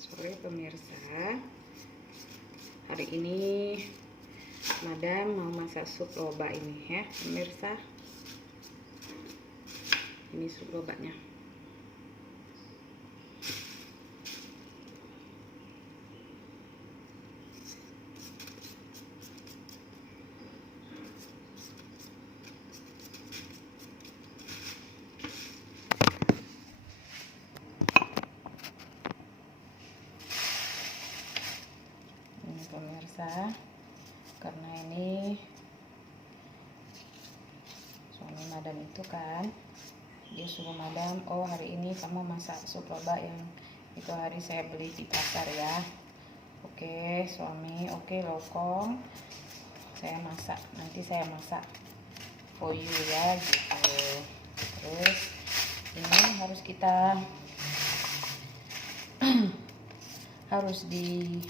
sore pemirsa. Hari ini Madam mau masak sup loba ini ya pemirsa. Ini sup lobanya. Pemirsa, karena ini suami Madam itu kan dia suruh Madam, oh hari ini kamu masak sup loba yang itu hari saya beli di pasar ya. Oke suami, oke lokong, saya masak, nanti saya masak for you ya gitu. Terus ini harus kita harus di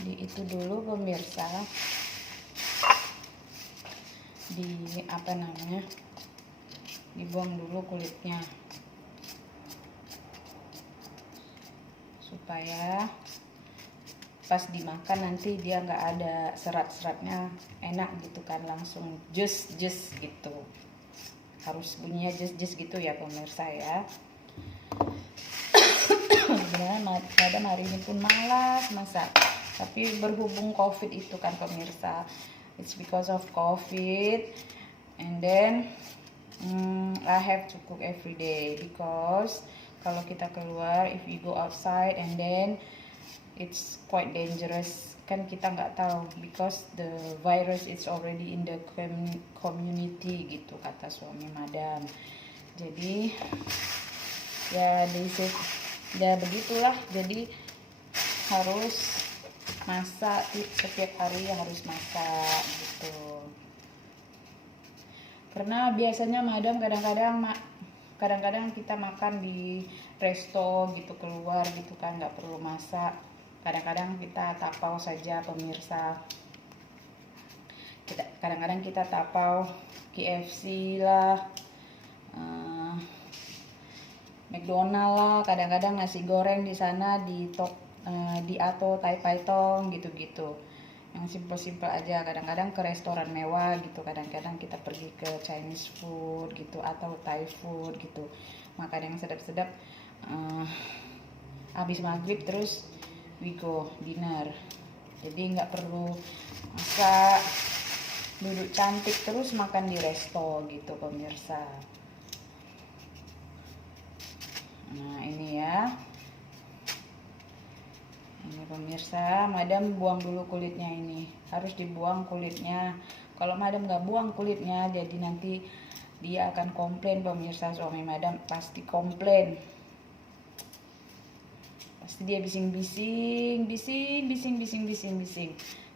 itu dulu pemirsa, di apa namanya, dibuang dulu kulitnya supaya pas dimakan nanti dia nggak ada serat-seratnya, enak gitu kan, langsung jus gitu, harus bunyinya jus gitu ya pemirsa ya. Sebenarnya Madam hari ini pun malas masak, tapi berhubung COVID itu kan pemirsa, it's because of COVID, and then I have to cook every day because kalau kita keluar, if we go outside and then it's quite dangerous kan, kita nggak tahu because the virus is already in the community gitu kata suami Madam. Jadi ya ya begitulah, jadi harus masak setiap hari, harus masak gitu. Karena biasanya Madam kadang-kadang kita makan di resto gitu, keluar gitu kan, nggak perlu masak. Kadang-kadang kita tapau saja pemirsa. Kadang-kadang kita tapau KFC lah, McDonald lah, kadang-kadang nasi goreng di sana di Ato Tai Pai Tong gitu-gitu, yang simple-simple aja. Kadang-kadang ke restoran mewah gitu, kadang-kadang kita pergi ke Chinese food gitu atau Thai food gitu, makan yang sedap-sedap. Habis maghrib terus we go dinner, jadi nggak perlu masak, duduk cantik terus makan di resto gitu pemirsa. Nah ini ya, ini pemirsa, Madam buang dulu kulitnya, ini harus dibuang kulitnya. Kalau Madam nggak buang kulitnya, jadi nanti dia akan komplain pemirsa, suami Madam pasti komplain, pasti dia bising,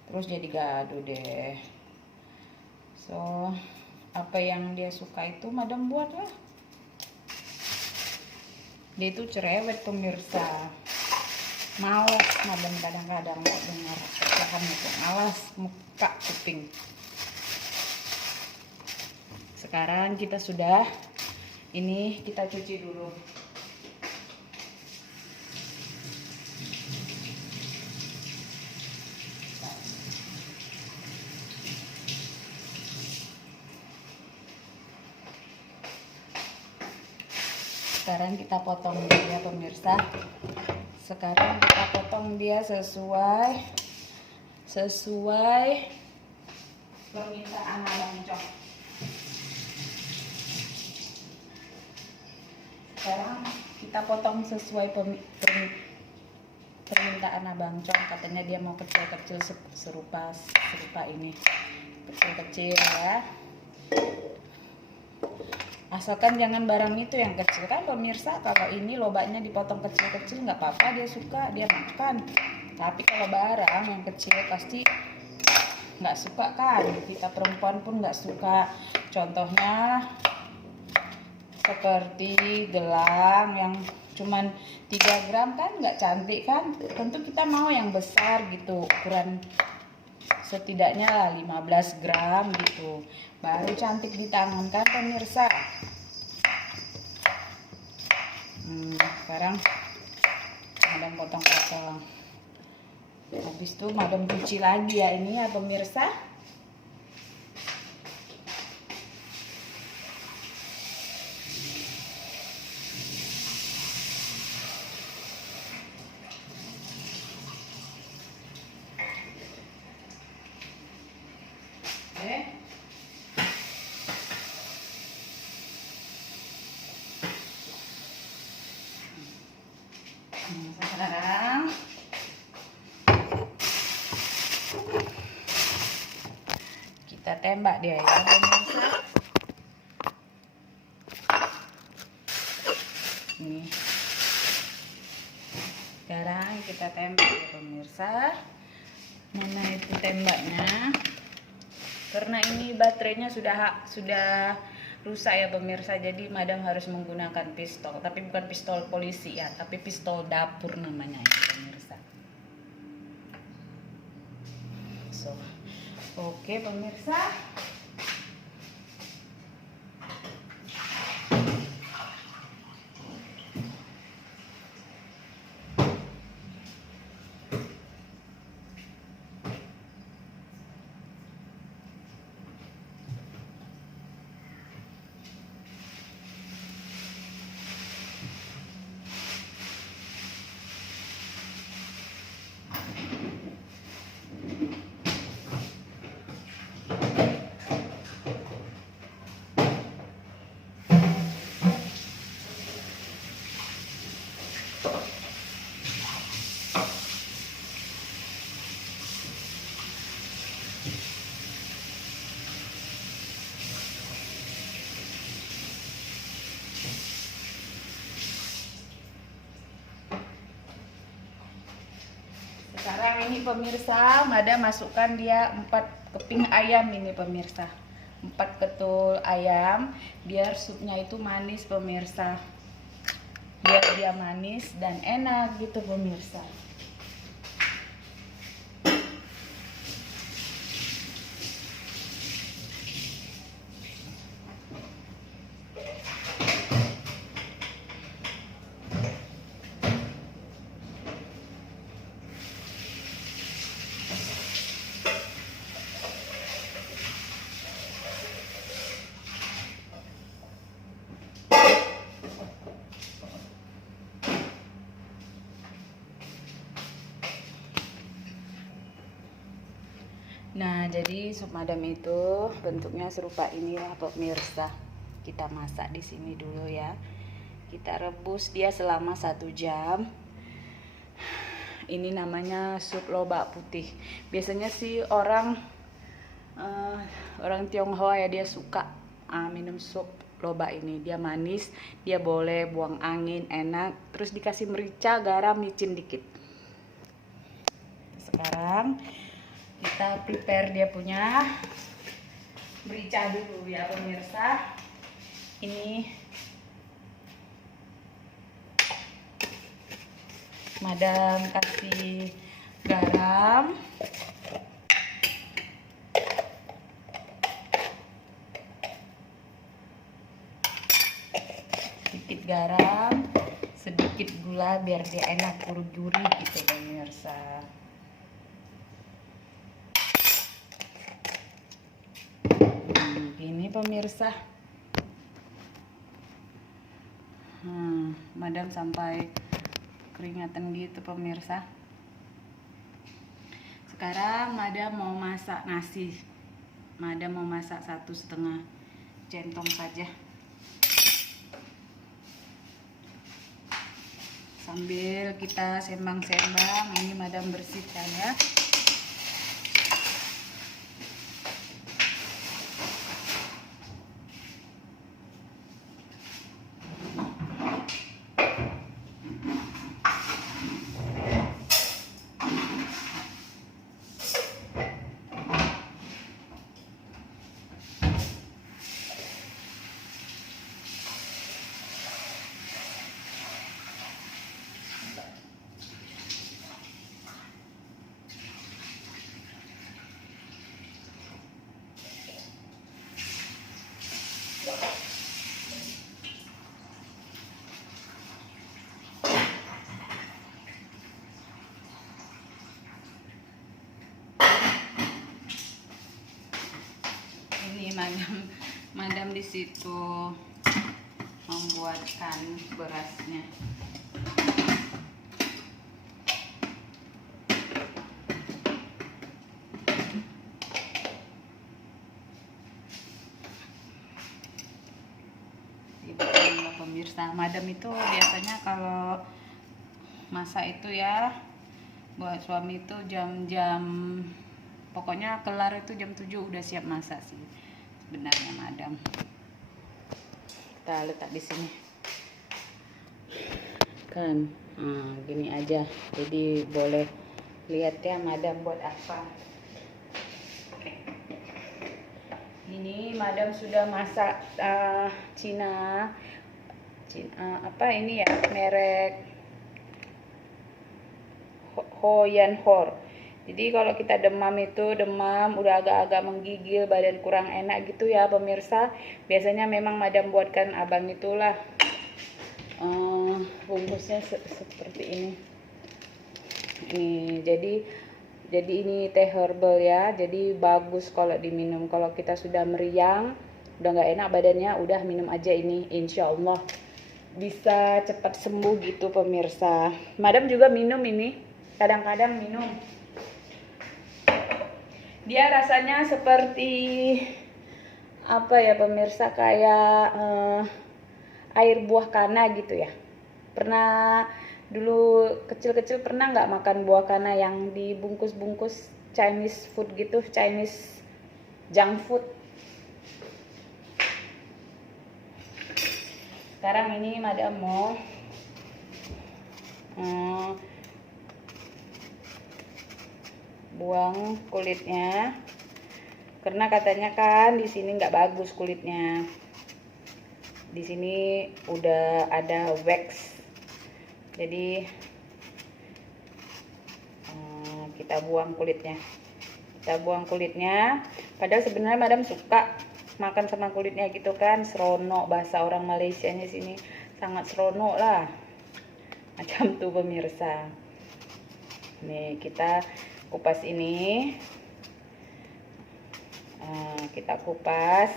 terus jadi gaduh deh. So apa yang dia suka itu Madam buat lah. Dia itu cerewet pemirsa, malas Madam kadang-kadang mau dengar ocehan itu, malas muka kuping. Sekarang kita sudah ini, kita cuci dulu. Sekarang kita potong dia pemirsa. Sekarang kita potong dia sesuai permintaan Abang Cok. Sekarang kita potong sesuai permintaan Abang Cok. Katanya dia mau kecil-kecil serupa ini, kecil-kecil ya. Asalkan jangan barang itu yang kecil kan pemirsa. Kalau ini lobanya dipotong kecil-kecil nggak apa-apa, dia suka, dia makan. Tapi kalau barang yang kecil pasti nggak suka kan, kita perempuan pun nggak suka. Contohnya seperti gelang yang cuman 3 gram kan nggak cantik kan, tentu kita mau yang besar gitu, ukuran setidaknya lah 15 gram gitu, baru cantik di tangan kan pemirsa. Sekarang potong-potong. Habis itu madam cuci lagi ya ini ya pemirsa. Sekarang kita tembak dia ya pemirsa. Nih. Sekarang kita tembak ya pemirsa. Mana itu tembaknya? Karena ini baterainya sudah rusak ya pemirsa, jadi madam harus menggunakan pistol, tapi bukan pistol polisi ya, tapi pistol dapur namanya ya pemirsa. So, oke pemirsa. Sekarang ini pemirsa, madam masukkan dia 4 keping ayam ini pemirsa. 4 ketul ayam biar supnya itu manis pemirsa. Biar dia manis dan enak gitu pemirsa. Nah, jadi sup madam itu bentuknya serupa inilah pemirsa. Kita masak di sini dulu ya. Kita rebus dia selama 1 jam. Ini namanya sup lobak putih. Biasanya sih orang Tionghoa ya, dia suka minum sup lobak ini. Dia manis, dia boleh buang angin, enak. Terus dikasih merica, garam, micin dikit. Sekarang kita prepare dia punya merica dulu ya pemirsa. Ini madam kasih garam, sedikit garam, sedikit gula biar dia enak gurih-gurih gitu pemirsa. Ini pemirsa, madam sampai keringatan gitu pemirsa. Sekarang madam mau masak nasi. Madam mau masak 1,5 centong saja. Sambil kita sembang-sembang, ini madam bersihkan ya. madam di situ membuatkan berasnya. Pemirsa, madam itu biasanya kalau masak itu ya buat suami itu jam-jam, pokoknya kelar itu jam 7 udah siap masak sih sebenarnya madam. Kita letak di sini kan, gini aja, jadi boleh lihat ya madam buat apa. Ini madam sudah masak Cina, apa ini ya, merek Hoyan Hor. Jadi kalau kita demam udah agak-agak menggigil, badan kurang enak gitu ya pemirsa, biasanya memang madam buatkan abang itulah bungkusnya seperti ini. Jadi ini teh herbal ya, jadi bagus kalau diminum. Kalau kita sudah meriang, udah nggak enak badannya, udah minum aja ini, insya Allah bisa cepat sembuh gitu pemirsa. Madam juga minum ini, kadang-kadang minum. Dia rasanya seperti apa ya pemirsa, kayak air buah kana gitu ya. Pernah dulu kecil-kecil pernah nggak makan buah kana yang dibungkus-bungkus Chinese food gitu, Chinese junk food? Sekarang ini madam mau buang kulitnya, karena katanya kan di sini nggak bagus kulitnya. Di sini udah ada wax, jadi kita buang kulitnya. Padahal sebenarnya madam suka makan sama kulitnya gitu kan, seronok bahasa orang Malaysianya sini, sangat seronok lah macam tuh pemirsa. Nih kita kupas ini, kita kupas.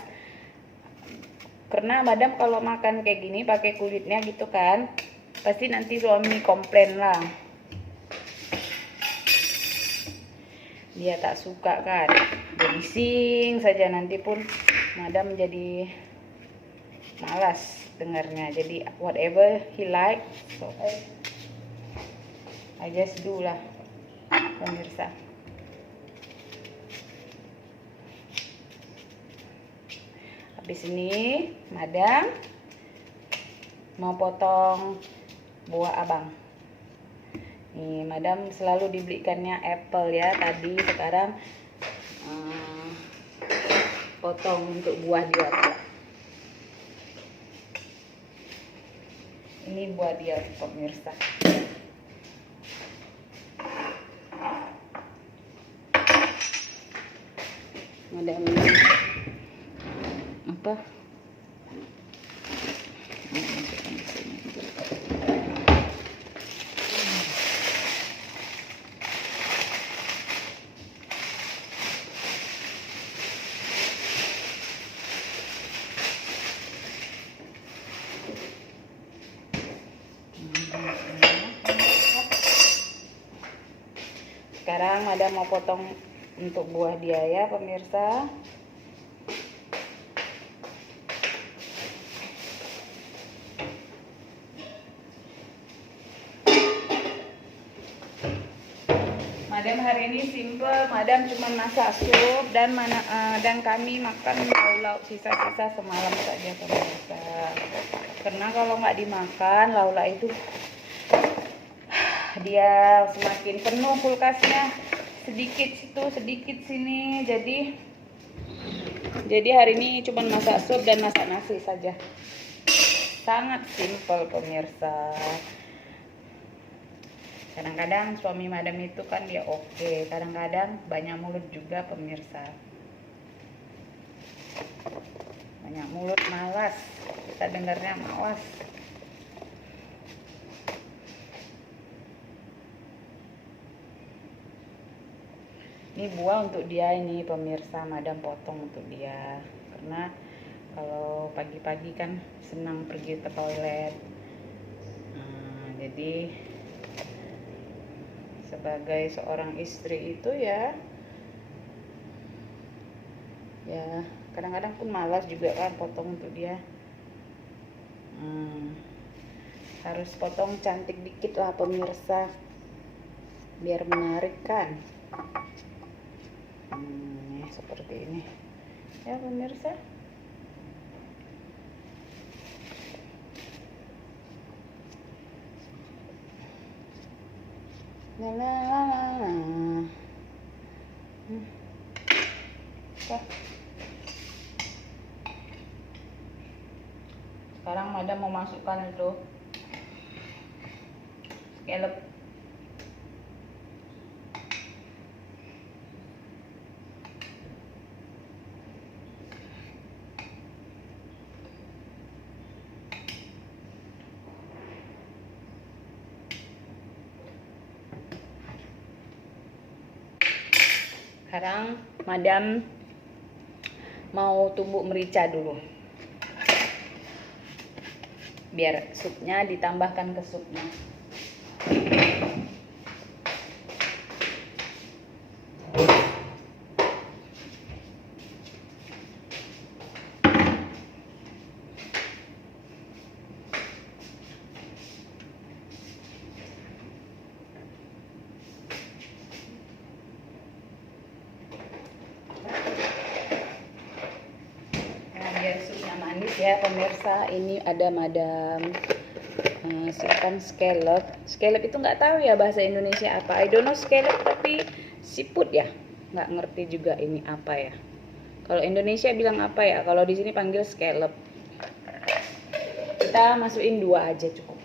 Karena madam kalau makan kayak gini pakai kulitnya gitu kan, pasti nanti suami komplain lah, dia tak suka kan, dia bising saja, nanti pun madam jadi malas dengarnya. Jadi whatever he like, so I just do lah pemirsa. Habis ini madam mau potong buah abang. Nih madam selalu dibelikannya apple ya tadi, sekarang potong untuk buah dia. Ini buah dia pemirsa. Madam apa? Sekarang madam mau potong untuk buah dia ya pemirsa. Madam hari ini simple, madam cuma masak sup dan kami makan lauk sisa-sisa semalam saja pemirsa. Karena kalau nggak dimakan lauk itu dia semakin penuh kulkasnya, sedikit situ sedikit sini. Jadi hari ini cuma masak sup dan masak nasi saja, sangat simple pemirsa. Kadang-kadang suami madam itu kan dia oke, kadang-kadang banyak mulut juga pemirsa. Banyak mulut malas, kita dengarnya malas. Ini buah untuk dia ini pemirsa, madam potong untuk dia. karena kalau pagi-pagi kan senang pergi ke toilet. Jadi sebagai seorang istri itu ya kadang-kadang pun malas juga kan potong untuk dia. Harus potong cantik dikit lah pemirsa, biar menarik kan. Seperti ini ya pemirsa. Sekarang madam mau masukkan itu scallop. Sekarang madam mau tumbuk merica dulu, biar supnya ditambahkan ke supnya. Biar supnya manis ya pemirsa, ini ada madam simpan scallop. Scallop itu nggak tahu ya bahasa Indonesia apa. I don't know scallop, tapi siput ya. Nggak ngerti juga ini apa ya. Kalau Indonesia bilang apa ya? Kalau di sini panggil scallop. Kita masukin 2 aja cukup.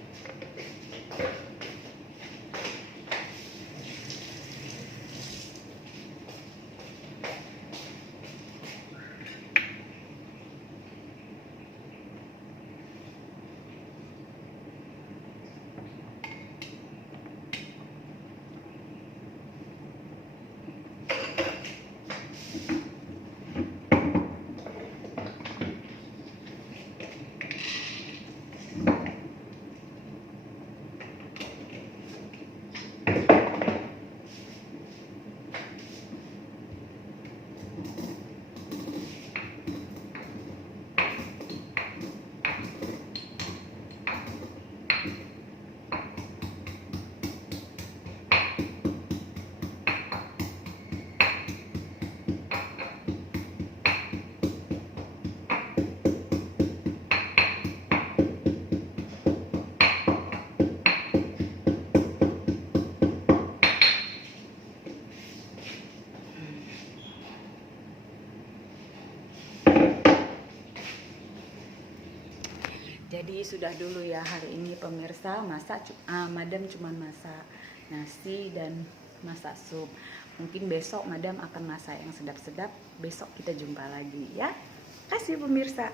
Jadi sudah dulu ya hari ini pemirsa, madam cuman masak nasi dan masak sup. Mungkin besok madam akan masak yang sedap-sedap. Besok kita jumpa lagi ya. Kasih pemirsa.